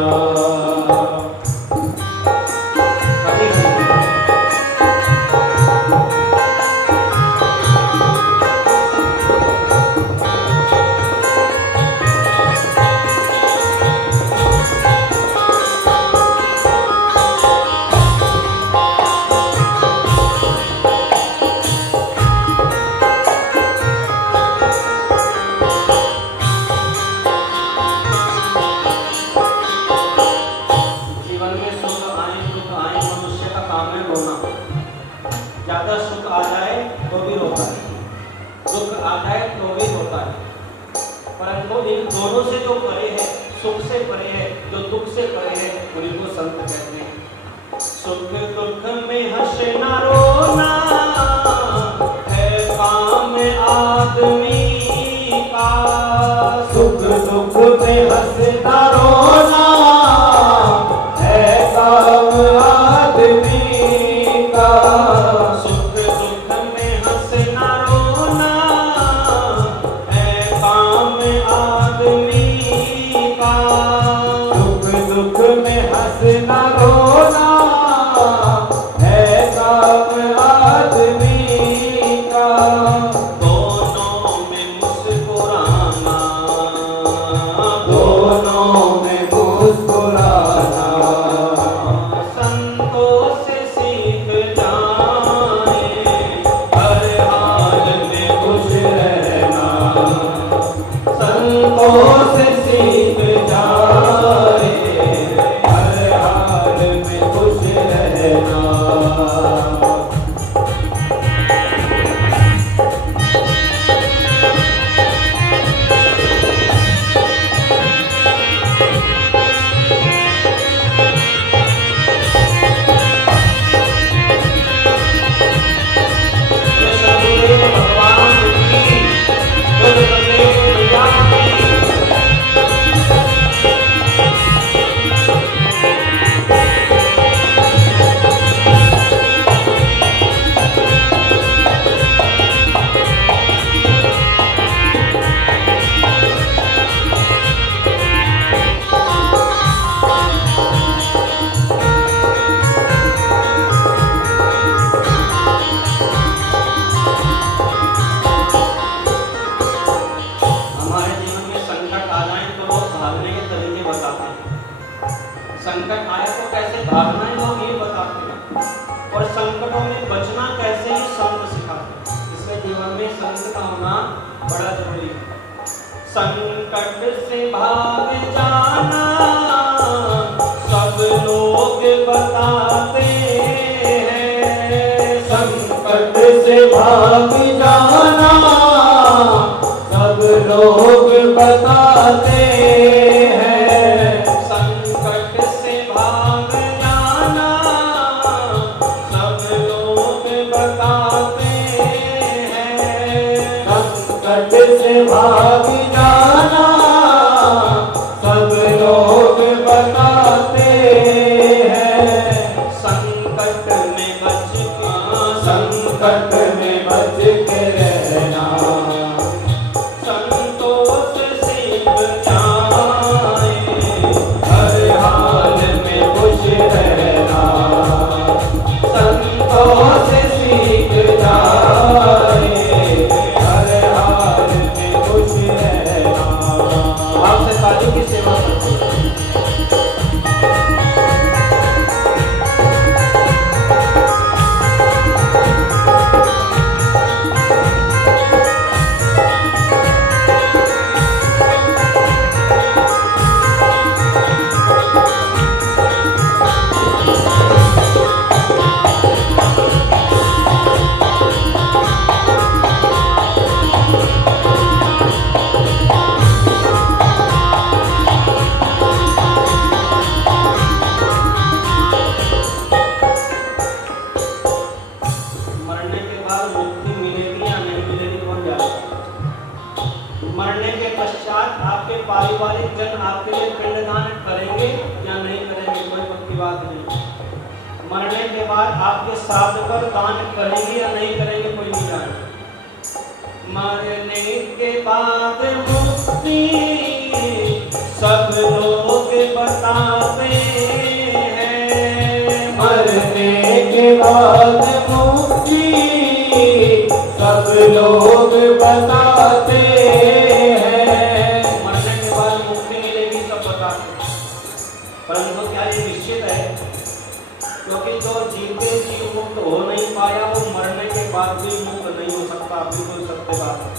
जीवन में सुख आए दुख आए, मनुष्य का काम है रोना। ज्यादा सुख आ जाए तो भी रोता है, दुख आ जाए तो भी रोता है, परंतु इन दोनों से जो परे है, सुख से परे है, जो दुख से परे है, उन्हीं को संत कहते हैं। सुख दुख में हंसना रोना है काम आदमी का, सुख दुख रहना। संकट आया तो कैसे भागना है लोग ये बताते हैं, और संकटों में बचना कैसे ही संत सिखाते हैं। इसलिए जीवन में संत का होना बड़ा जरूरी है। संकट से भाग जाना सब लोग बताते हैं, संकट से भाग जाना सब लोग बताते हैं। संकट से भाग जाना सब लोग बताते हैं, संकट से भाग जाना सब लोग बताते हैं। संकट में बच के संकट में बच के रहना संतोष सीख जाए, हर हाल में खुश रहना संतोष सीख जाए, हर हाल में खुश रहना। आपसे ताली की सेवा करते हैं। मरने के बाद मुक्ति मिलेगी या नहीं मिलेगी कौन जानता। मरने के पश्चात आपके पारिवारिक जन आपके लिए पिंडदान करेंगे या नहीं करेंगे कोई पक्की बात नहीं। मरने के बाद आपके श्राद्ध पर दान करेंगे या नहीं करेंगे कोई नहीं जानता। मरने के बाद मुक्ति सब लोग बताते हैं, मरने के बाद मुक्ति सब लोग बताते हैं। मरने के बाद मुक्ति मिलेगी सब बताते हैं, परंतु क्या ये निश्चित है? क्योंकि जो जीते जी मुक्त हो नहीं पाया वो मरने के बाद भी मुक्त नहीं हो सकता, बिल्कुल सत्य बात है।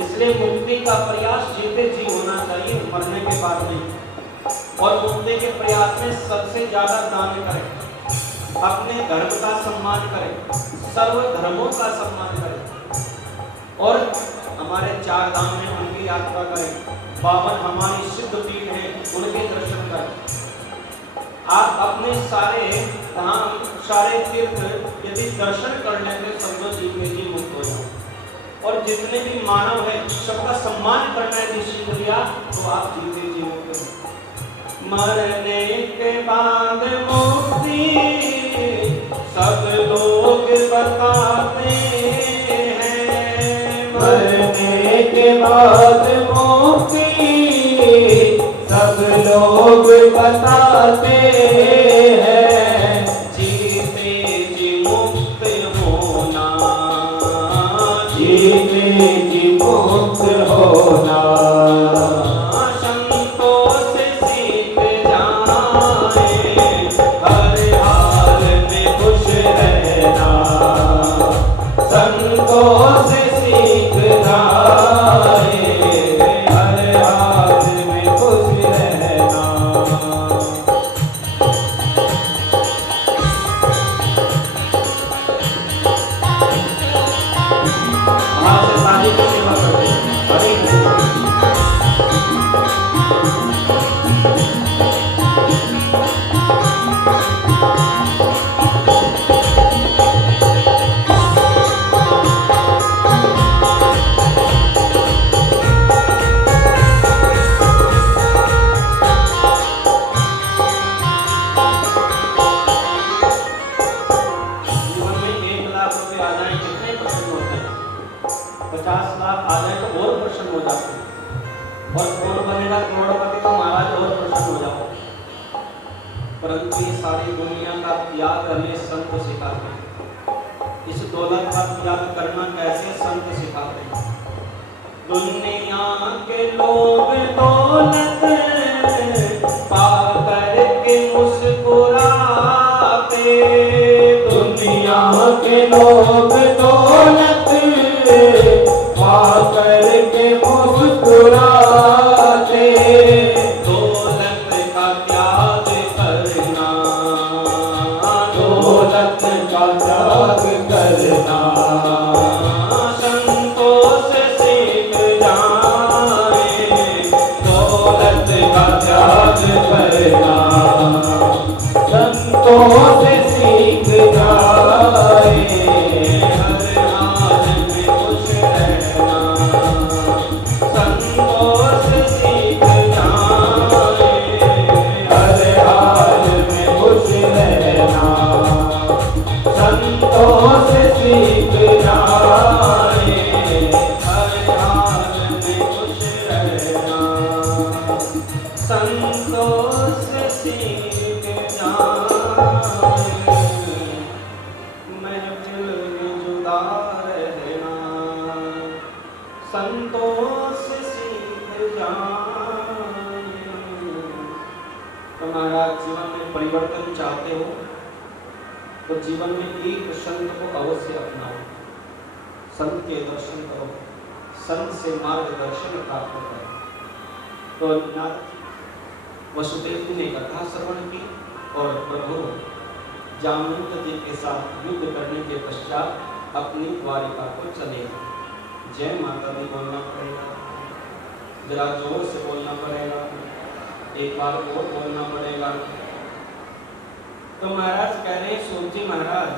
इसलिए मुक्ति का प्रयास जीते जी होना चाहिए, मरने के बाद नहीं। और मुक्ति के प्रयास में सबसे ज्यादा दान करें, अपने धर्म का सम्मान करें, सर्व धर्मों का सम्मान करें, और हमारे चार धाम में उनकी यात्रा करें। बावन हमारी सिद्ध पीठ है, उनके दर्शन करें। आप अपने सारे धाम सारे तीर्थ यदि दर्शन कर लेंगे समझो जीते जी मुक्त हो जाओ। और जितने भी मानव है सबका सम्मान करना यदि सीख लिया तो आप जीते जी मुक्त हो। मरने के बाद मुक्ति सब लोग बताते हैं, मरने के बाद मुक्ति सब लोग बताते हैं। जीते जी मुक्त होना, जीते जी मुक्त होना संतोष सीख जाए, हर हाल में खुश रहना संतोष सीख जाए, हर हाल में खुश रहना। 50 लाख आ जाए तो और प्रसन्न हो जाते हैं, और कौन बनेगा करोड़पति तो महाराज और प्रसन्न हो जाओ। परंतु ये सारी दुनिया का त्याग हमें संत सिखाते हैं। इस दौलत का त्याग करना कैसे संत सिखाते हैं। दुनिया के लोग दौलत पा करके मुस्कुराते, दुनिया के लोग दौलत पा करके मुस्कुराते, दौलत का त्याग करना, दौलत का त्याग करना संतों से सीख जाए, दौलत का त्याग करना संतों से सीख जाए, हर हाल में खुश रहना संतों से सीख जाए, हर हाल में खुश रहना संतों से सीख जाए, हर हाल में खुश रहना संतों से सीख जाए, महफिल में जुदा रहना संतों से सीख जाए। तुम्हारा जीवन में परिवर्तन चाहते हो तो जीवन में एक संत को अवश्य अपनाओ, संत के दर्शन करो, संत से मार्गदर्शन प्राप्त करो। तो नाथ वसुदेव जी ने कथा श्रवण की और प्रभु जामवंत जी के साथ युद्ध करने के पश्चात अपनी द्वारिका को चले। जय माता दी बोलना पड़ेगा, जरा जोर से बोलना पड़ेगा, एक बार और बोलना पड़ेगा। तो महाराज कह रहे हैं सूत जी महाराज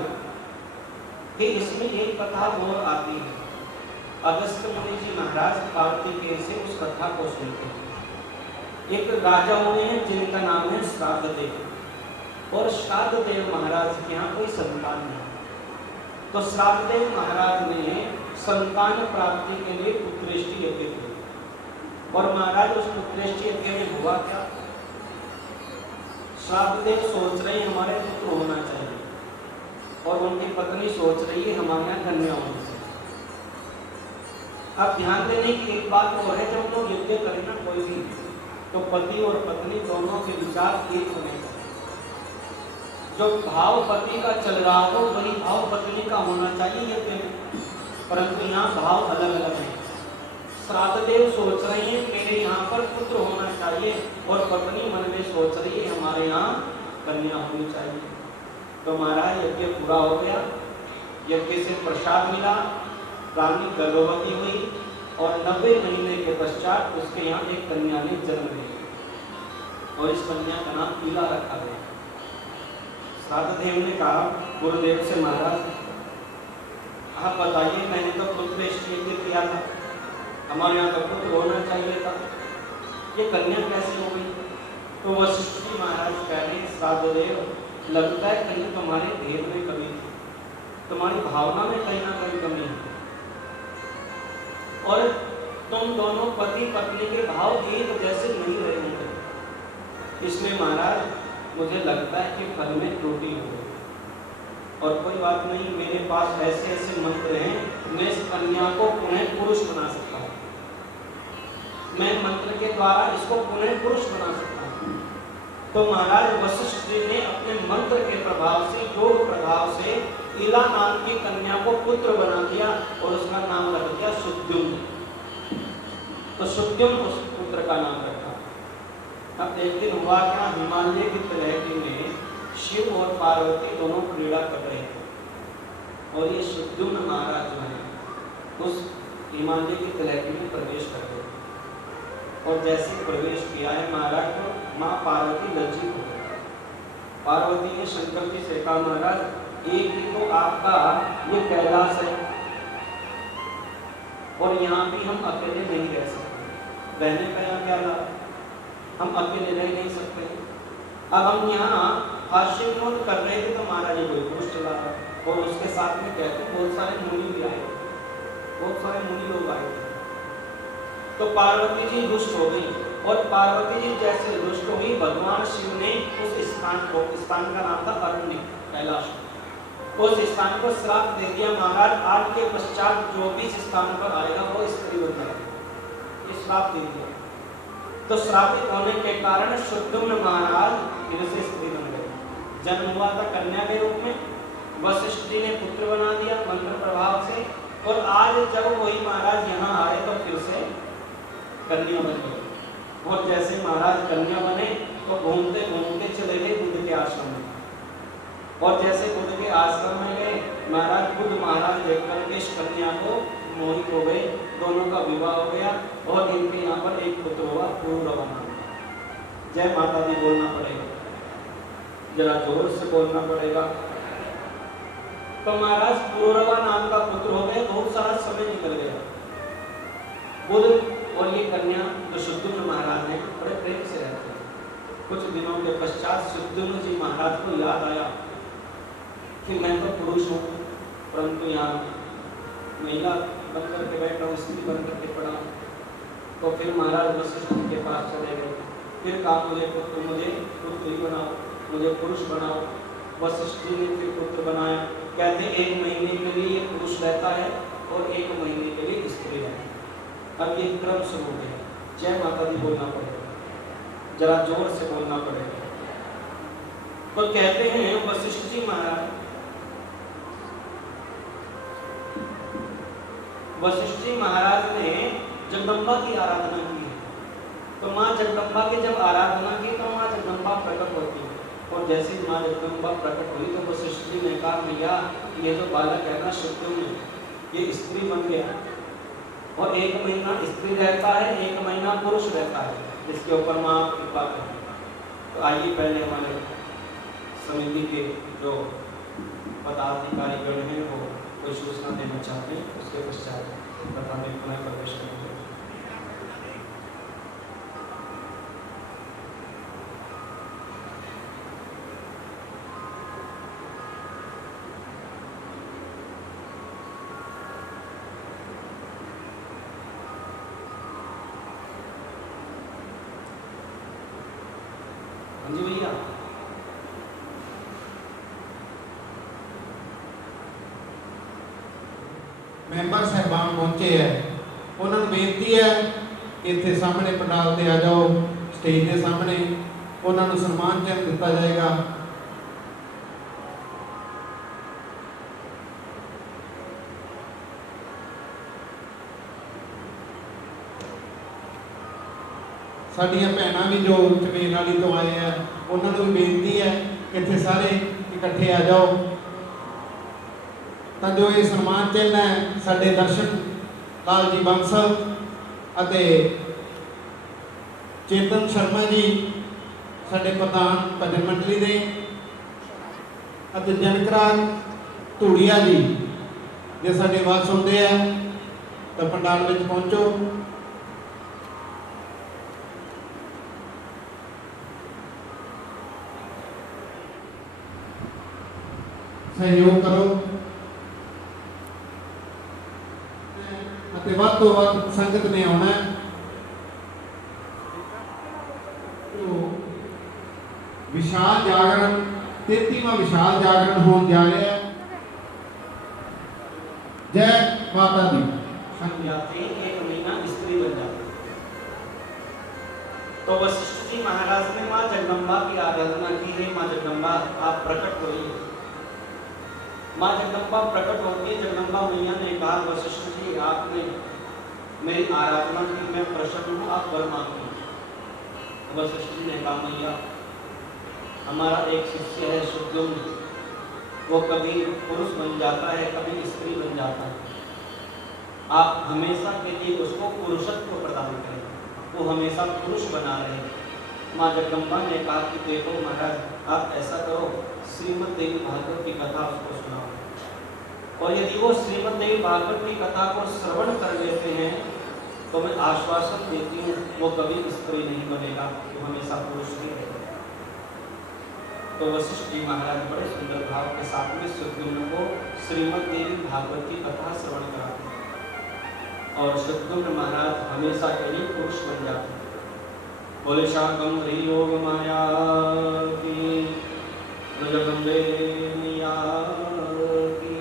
कि इसमें एक कथा और आती है। अगस्त मुनि जी महाराज कार्तिकेय से उस कथा को सुनते हैं। एक राजा हुए हैं जिनका नाम है श्राद्धदेव, और श्राद्धदेव महाराज के यहाँ कोई संतान नहीं। तो श्राद्धदेव महाराज ने संतान प्राप्ति के लिए पुत्रेष्टि यज्ञ किया, और महाराज उस पुत्रेष्टि यज्ञ में हुआ क्या, श्राद्धदेव सोच रहे हैं हमारे पुत्र होना चाहिए, और उनकी पत्नी सोच रही है हमारे यहाँ कन्या होनी चाहिए। अब ध्यान देने की एक बात और है, जब लोग यज्ञ करें ना कोई भी, तो पति और पत्नी दोनों के विचार एक होने चाहिए। जो भाव पति का चल रहा हो वही भाव पत्नी का होना चाहिए यज्ञ में, परंतु यहाँ भाव अलग अलग है। श्राद्धदेव सोच रहे हैं मेरे यहाँ पर पुत्र होना चाहिए, और पत्नी मन में सोच रही है हमारे यहाँ कन्या होनी चाहिए। तो महाराज यज्ञ पूरा हो गया, यज्ञ से प्रसाद मिला, रानी गर्भवती हुई, और 90 महीने के पश्चात उसके यहाँ एक कन्या ने जन्म लिया, और इस कन्या का नाम पीला रखा गया। श्राद्धदेव ने कहा गुरुदेव से महाराज आप बताइए, मैंने तो पुत्रेष्टि यज्ञ किया था, हमारे यहाँ तो पुत्र होना चाहिए था, ये कन्या कैसे हो गई। तो वशिष्ठ जी महाराज कह रहे हैं श्राद्धदेव लगता है कहीं तुम्हारे भेद में कमी थी, तुम्हारी भावना में कहीं ना कहीं कमी है, और तुम दोनों पति पत्नी के भाव एक जैसे नहीं रहे होंगे, इसमें महाराज मुझे लगता है कि फल में त्रुटि हो गई। और कोई बात नहीं, मेरे पास ऐसे ऐसे मंत्र हैं, मैं इस कन्या को पुनः पुरुष बना सकता हूँ, मैं मंत्र के द्वारा इसको पुनः पुरुष बना सकता हूँ। तो महाराज वशिष्ठ जी ने अपने मंत्र के प्रभाव से, योग प्रभाव से इला नाम की कन्या को पुत्र बना दिया, और उसका नाम रख दिया सुद्युम्न। तो सुद्युम्न उस पुत्र का नाम रखा। अब एक दिन हुआ क्या, हिमालय की तलहटी में शिव और पार्वती दोनों क्रीड़ा कर रहे थे, और ये सुद्युम्न महाराज जो है उस हिमालय की तलहटी में प्रवेश कर गए, और जैसे प्रवेश किया है महाराज तो माँ पार्वती लज्जित हो गई। पार्वती ने शंकर जी से कहा महाराज एक ही तो आपका ये कैलाश है, और यहाँ भी हम अकेले नहीं रह सकते, रहने का यहाँ क्या लाभ, हम अकेले रह नहीं सकते। अब हम यहाँ हास्य विनोद कर रहे थे तो महाराज कोई पुरुष चला रहा, और उसके साथ में कहते बहुत सारे मुनि भी आए, बहुत सारे मुनि लोग आए थे। तो पार्वती जी रुष्ट हो गई, और पार्वती जी जैसे रुष्ट हुई, भगवान शिव ने उस स्थान का नाम था अरण्य कैलाश, उस स्थान को श्राप दे दिया, महाराज आज के पश्चात जो भी इस स्थान पर आएगा वो स्त्री बन जाएगा, ये श्राप दे दिया। तो श्रापित होने के कारण शुद्धुम्न महाराज फिर से स्त्री बन गए। जन्म हुआ था कन्या के रूप में, वशिष्ठ जी ने पुत्र बना दिया मंत्र प्रभाव से, और आज जब वही महाराज यहाँ आए तो फिर से कन्या बन गए। और जैसे महाराज कन्या बने तो घूमते घूमते चले गए बुद्ध के आश्रम में, और जैसे बुद्ध के आश्रम में गए, महाराज बुद्ध महाराज देखकर के इस कन्या को मोहित हो गए, दोनों का विवाह हो गया, और इनके यहाँ पर एक पुत्र हुआ पुरूरवा नाम का। जय माता दी बोलना पड़ेगा, जरा जोर से बोलना पड़ेगा। तो महाराज पुरूरवा नाम का पुत्र हो गए, बहुत सारा समय निकल गया। बुद्ध और ये कन्या जो शुद्धुम्न महाराज ने बड़े प्रेम से रहते हैं। कुछ दिनों के पश्चात शुद्धुम्न जी महाराज को याद आया कि मैं तो पुरुष हूँ, परंतु यहाँ महिला बनकर के बैठा हूँ, स्त्री बनकर के पड़ा। तो फिर महाराज वशिष्ठ जी के पास चले गए, फिर कहा मुझे पुत्री बनाओ, मुझे पुरुष बनाओ। वशिष्ठ जी ने फिर पुत्र बनाया। कहते 1 महीने के लिए पुरुष रहता है और 1 महीने के लिए स्त्री रहती है। अब ये क्रम शुरू हो गया। जय माता दी बोलना पड़ेगा, जरा जोर से बोलना पड़ेगा। तो कहते हैं वशिष्ठ जी महाराज, वशिष्ठ जी महाराज ने जगदम्बा की आराधना की है। तो माँ जगदम्बा की जब आराधना की तो माँ जगदम्बा प्रकट होती है, और जैसे ही माँ जगदम्बा प्रकट हुई तो वशिष्ठ जी ने कहा भैया ये जो बालक है ना शुद्धुम्न, ये स्त्री बन गया, और 1 महीना स्त्री रहता है, 1 महीना पुरुष रहता है, जिसके ऊपर माँ कृपा करें। तो आइए पहले हमारे समिति के जो पदाधिकारी गण हैं वो कोई सूचना देना चाहते हैं, उसके पश्चात कथा में पुनः प्रवेश करेंगे। जी भैया, ਮੈਂਬਰ ਸਾਹਿਬਾਨ ਪਹੁੰਚੇ ਹੈ, ਉਹਨਾਂ ਨੂੰ ਬੇਨਤੀ ਹੈ ਕਿ ਇੱਥੇ ਸਾਹਮਣੇ ਪੰਡਾਲ ਤੇ ਆ ਜਾਓ, ਸਟੇਜ ਦੇ ਸਾਹਮਣੇ ਉਹਨਾਂ ਨੂੰ ਸਨਮਾਨ ਚਿੰਨ੍ਹ ਦਿੱਤਾ ਜਾਏਗਾ। ਸਾਡੀਆਂ ਭੈਣਾਂ ਵੀ ਜੋ ਚਮੇਰ ਵਾਲੀ ਤੋਂ ਆਏ ਆ, ਉਹਨਾਂ ਨੂੰ ਵੀ ਬੇਨਤੀ ਹੈ ਕਿ ਇੱਥੇ ਸਾਰੇ ਇਕੱਠੇ ਆ ਜਾਓ, ਤਾਂ ਜੋ ਇਹ ਸਨਮਾਨ ਚਿੰਨ੍ਹ ਹੈ ਸਾਡੇ ਦਰਸ਼ਨ ਲਾਲ ਜੀ ਬੰਸਲ ਅਤੇ ਚੇਤਨ ਸ਼ਰਮਾ ਜੀ ਸਾਡੇ ਪ੍ਰਧਾਨ ਭਜਨ ਮੰਡਲੀ ਦੇ, ਅਤੇ ਜਨਕਰਾਜ ਧੂੜੀਆ ਜੀ ਜੇ ਸਾਡੇ ਆਵਾਜ਼ ਸੁਣਦੇ ਆ ਤਾਂ ਪੰਡਾਲ ਵਿੱਚ ਪਹੁੰਚੋ। सहयोग करो ਅਤੇ ਵੱਧ ਤੋਂ ਵੱਧ ਸੰਗਤ ਨੇ ਆਉਣਾ ਹੈ। विशाल जागरण 33वां विशाल जागरण होने जा रहा है। जय माता दी। जाते 1 महीना स्त्री बन जाते। तो वशिष्ठ जी महाराज ने माँ जगदम्बा की आराधना की है। माँ जगदम्बा आप प्रकट हो रही है। माँ जगदम्बा प्रकट होती, जगदम्बा मैया ने कहा वशिष्ठ जी आपने मेरी आराधना की, मैं प्रसन्न हूँ, आप वर मांगो। वशिष्ठ जी ने कहा मैया हमारा एक शिष्य है शुद्धुम्न, वो कभी पुरुष बन जाता है कभी स्त्री बन जाता है, आप हमेशा के लिए उसको पुरुषत्व प्रदान करें, वो हमेशा पुरुष बना रहे। माँ जगदम्बा ने कहा कि देखो महाराज आप ऐसा करो, श्रीमद् देवी भागवत की कथा उसको सुनाओ, और यदि वो श्रीमद् देवी भागवत की कथा को श्रवण कर लेते हैं तो मैं आश्वासन देती हूँ वो कभी स्त्री नहीं बनेगा, वो हमेशा पुरुष ही रहेगा। तो वशिष्ठ जी महाराज बड़े सुंदर भाव के साथ में शुद्धुम्न को श्रीमद् देवी भागवत की कथा श्रवण कराते हैं। और शत्रुघ्न महाराज हमेशा के लिए पुरुष बन जाते हैं। बोले शाकंभरी योग माया की, ब्रजगंबे मैया की।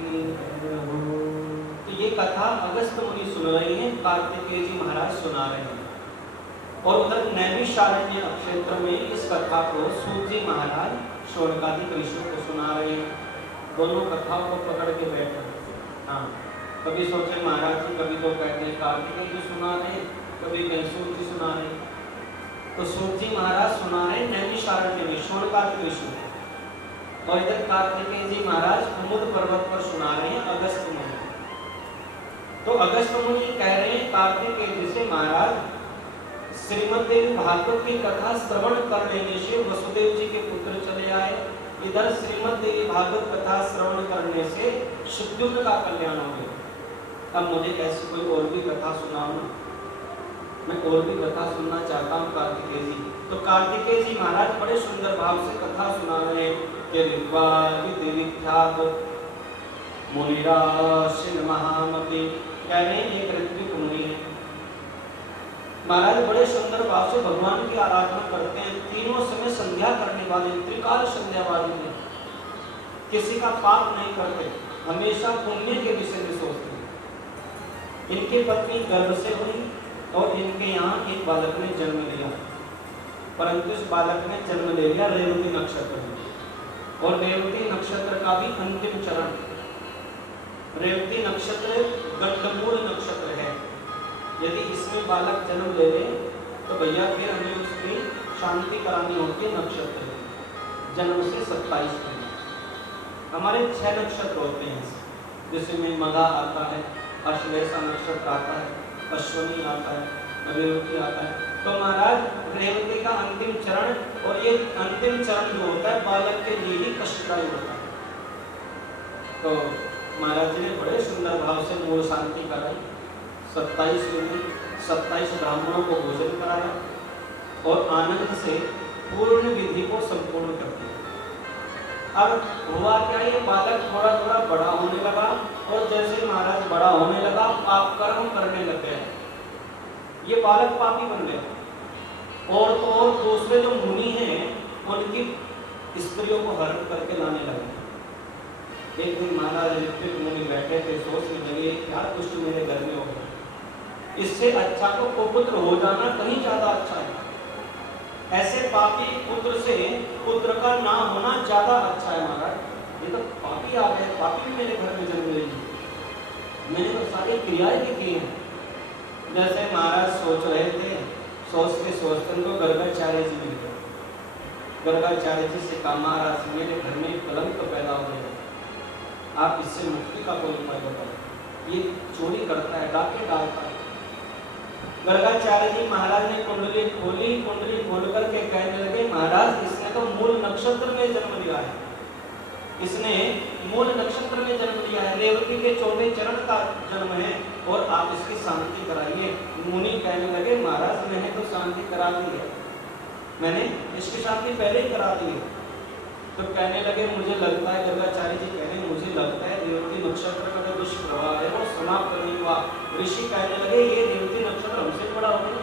तो ये कथा अगस्त मुनि सुन रहे हैं, कार्तिकेय जी महाराज सुना रहे हैं। और उधर नैमिषारण्य क्षेत्र में इस कथा को सूत जी महाराज शौनकादिक ऋषियों को सुना रहे हैं। दोनों कथाओं को पकड़ के बैठे। हाँ, कभी सोचे महाराज जी, कभी तो कहते हैं कार्तिकेय जी सुना रहे हैं, कभी सूत जी सुना रहे हैं। तो सूत जी महाराज सुना रहे नैमिषारण्य में शौनकादिक ऋषि, और इधर कार्तिकेय जी महाराज कुमुद पर्वत पर सुना रहे हैं अगस्त मुनि। तो अगस्त मुनि कह रहे हैं कार्तिकेय जी से, महाराज श्रीमद् देवी भागवत की कथा श्रवण कर लेने से वसुदेव जी के पुत्र चले आए। इधर श्रीमद् देवी भागवत कथा श्रवण करने से शुद्धुद्ध का कल्याण हो गया। अब मुझे ऐसी कोई और भी कथा सुनाओ ना, मैं और भी कथा सुनना चाहता हूँ कार्तिकेय जी। तो कार्तिकेय जी महाराज बड़े सुंदर भाव से कथा सुना रहे हैं कि विख्यात मुनिराशिन महामति, कह रहे हैं एक ऋत्विक मुनि है। महाराज बड़े सुंदर भाव से भगवान की आराधना करते हैं, तीनों समय संध्या करने वाले, त्रिकाल संध्यावादी हैं, किसी का पाप नहीं करते, हमेशा पुण्य के विषय में सोचते हैं। इनकी पत्नी गर्भ से हुई और इनके यहाँ एक बालक ने जन्म लिया, परंतु इस बालक ने जन्म ले लिया रेवती नक्षत्र में। और रेवती नक्षत्र का भी अंतिम चरण, रेवती नक्षत्र गंडमूल नक्षत्र है। यदि इसमें बालक जन्म ले ले तो भैया फिर हमें उसकी शांति करानी होती है नक्षत्र में। जन्म से 27 दिन हमारे 6 नक्षत्र होते हैं, जिसमें मघा आता है, अश्लेषा नक्षत्र आता है, अश्विनी आता है, रेवती आता है। तो महाराज रेवती का अंतिम चरण, और ये अंतिम चरण जो होता है बालक के लिए ही कष्टदायी होता है। तो महाराज जी ने बड़े सुंदर भाव से मूल शांति कराई। 27 दिन 27 ब्राह्मणों को भोजन कराया और आनंद से पूर्ण विधि को संपूर्ण कर दिया। अब हुआ क्या, ये बालक थोड़ा थोड़ा बड़ा होने लगा, और जैसे महाराज बड़ा होने लगा पाप कर्म करने लग गया। ये बालक पापी बन गया। और तो और दूसरे जो मुनि हैं उनकी स्त्रियों को हरण करके लाने लगे। एक दिन महाराज ऋत्विक मुनि बैठे थे, सोचने लगे क्या कुछ मेरे घर में हो गया, इससे अच्छा तो कुपुत्र हो जाना कहीं ज्यादा अच्छा है। ऐसे पापी पुत्र से पुत्र का ना होना ज्यादा अच्छा है। महाराज ये तो पापी आ गए, पापी भी मेरे घर में जन्म ले लिए, मैंने तो सारी क्रियाएं भी की हैं। जैसे महाराज सोच रहे थे, सोचते सोचते उनको गर्गाचार्य जी मिल गए। गर्गाचार्य जी से कहा, महाराज मेरे घर में कलंक तो पैदा हो गया, आप इससे मुक्ति का कोई उपाय बताओ, ये चोरी करता है, डाके डालता है। गर्गाचार्य जी महाराज ने कुंडली खोली, कुंडली खोल करके कहने लगे, महाराज इसने तो मूल नक्षत्र में जन्म लिया है, इसने मूल नक्षत्र में जन्म लिया है, रेवती के 14 चरण का जन्म है, और आप इसकी शांति कराइए। मुनि कहने लगे, महाराज मैंने तो शांति करा दी है, मैंने इसकी शांति पहले ही करा दी है। तो कहने लगे, मुझे लगता है, गर्गाचार्य जी कह रहे हैं, मुझे लगता है रेवती नक्षत्र का जो दुष्प्रभाव है वो समाप्त नहीं हुआ। ऋषि कहने लगे, ये रेवती नक्षत्र हमसे बड़ा हो गया,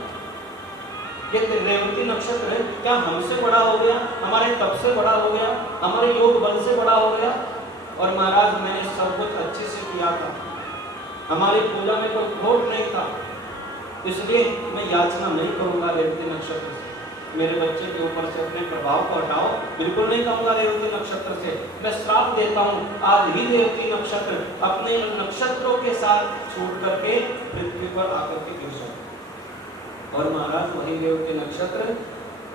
ये रेवती नक्षत्र क्या हमसे बड़ा हो गया, हमारे तप से बड़ा हो गया, हमारे योग बल से बड़ा हो गया। और महाराज मैंने सब कुछ अच्छे से किया था, हमारी पूजा में कोई खोट नहीं था, इसलिए मैं याचना नहीं करूंगा रेवती नक्षत्र से, मेरे बच्चे के ऊपर से अपने प्रभाव को हटाओ, बिल्कुल नहीं कहूंगा रेवती नक्षत्र से। मैं श्राप देता हूँ, आज ही रेवती नक्षत्र अपने नक्षत्रों के साथ छूट करके पृथ्वी पर आकर के गिर जाए। और महाराज वही रेवती नक्षत्र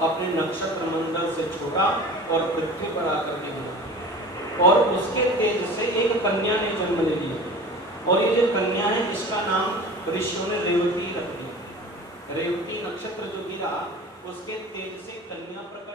अपने नक्षत्र मंडल से छूटा और पृथ्वी पर आकर के गिरा, और उसके तेज से एक कन्या ने जन्म ले लिया। और ये जो कन्या है इसका नाम ऋषियों ने रेवती रख दिया। रेवती नक्षत्र जो गिरा उसके तेज से कन्या प्रकट